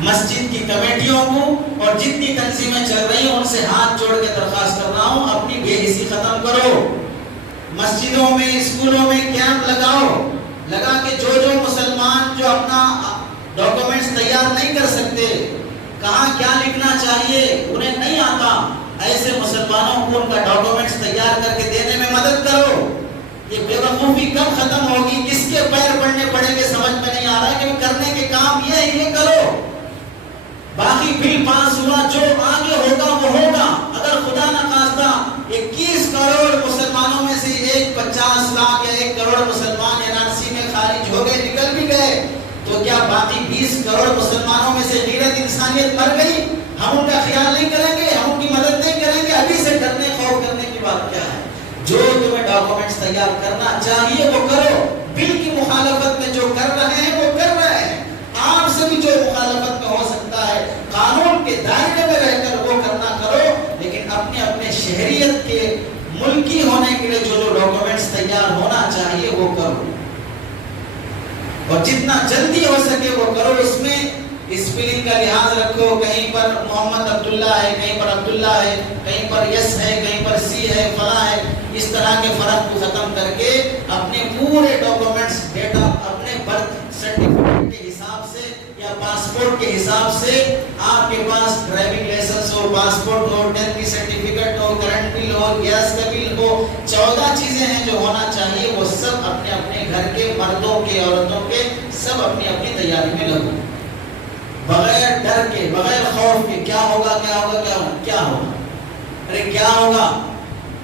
مسجد کی کمیٹیوں کو اور جتنی تنظیمیں چل رہی ہیں ان سے ہاتھ جوڑ کے درخواست کر رہا ہوں، اپنی بے حسی ختم کرو، مسجدوں میں اسکولوں میں کیمپ لگا کے جو مسلمان جو اپنا ڈاکومنٹس تیار نہیں کر سکتے، کہاں کیا لکھنا چاہیے انہیں نہیں آتا، ایسے مسلمانوں کو ان کا ڈاکومنٹس تیار کر کے دینے میں مدد کرو۔ یہ بے وقوفی کب ختم ہوگی؟ کس کے پیر پڑنے پڑیں گے سمجھ میں نہیں آ رہا کہ کرنے کے کام یہ کرو۔ باقی بل پاس ہوا، جو آگے ہوگا وہ ہوگا۔ اگر خدا نخواستہ 21 کروڑ مسلمانوں میں سے 50 لاکھ یا 1 کروڑ مسلمان NRC میں خارج ہو گئے، نکل بھی گئے، تو کیا باقی 20 کروڑ مسلمانوں میں سے غیرت انسانیت مر گئی؟ ہم ان کا خیال نہیں کریں گے، ہم ان کی مدد نہیں کریں گے؟ ابھی سے ڈرنے خوف کرنے کی بات کیا ہے؟ جو تمہیں ڈاکومنٹس تیار کرنا چاہیے وہ کرو۔ بل کی مخالفت میں جو کر رہے ہیں وہ کر رہے ہیں، آپ سے بھی جو مخالفت میں ہو سکتا ہے قانون کے دائرے میں رہ کر وہ کرنا کرو، لیکن اپنے شہریت کے ملکی ہونے کے لیے جو ڈاکومنٹس تیار ہونا چاہیے وہ کرو، اور جتنا جلدی ہو سکے وہ کرو۔ اس میں اسپیلنگ کا لحاظ رکھو، کہیں پر محمد عبداللہ ہے، کہیں پر عبداللہ ہے، کہیں پر یس ہے، کہیں پر سی ہے، فلاں ہے، اس طرح کے فرق کو ختم کر کے اپنے پورے ڈاکومنٹس ڈیٹا اپنے برتھ سرٹیفکیٹ کے حساب سے یا پاسپورٹ کے حساب سے، آپ کے پاس ڈرائیونگ لائسنس ہو، پاسپورٹ ہو، 10th کی سرٹیفکیٹ ہو، کرنٹ بل ہو، گیس کا بل ہو، 14 چیزیں ہیں جو ہونا چاہیے، وہ سب اپنے گھر کے مردوں کے عورتوں کے سب اپنی تیاری میں لگو، بغیر ڈر کے، بغیر خوف کے۔ کیا ہوگا؟ ارے کیا ہوگا؟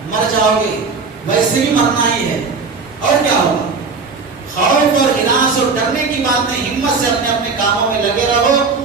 مر جاؤ گے، ویسے بھی مرنا ہی ہے، اور کیا ہوگا؟ خوف اور ہراس اور ڈرنے کی بات نہیں، ہمت سے اپنے کاموں میں لگے رہو۔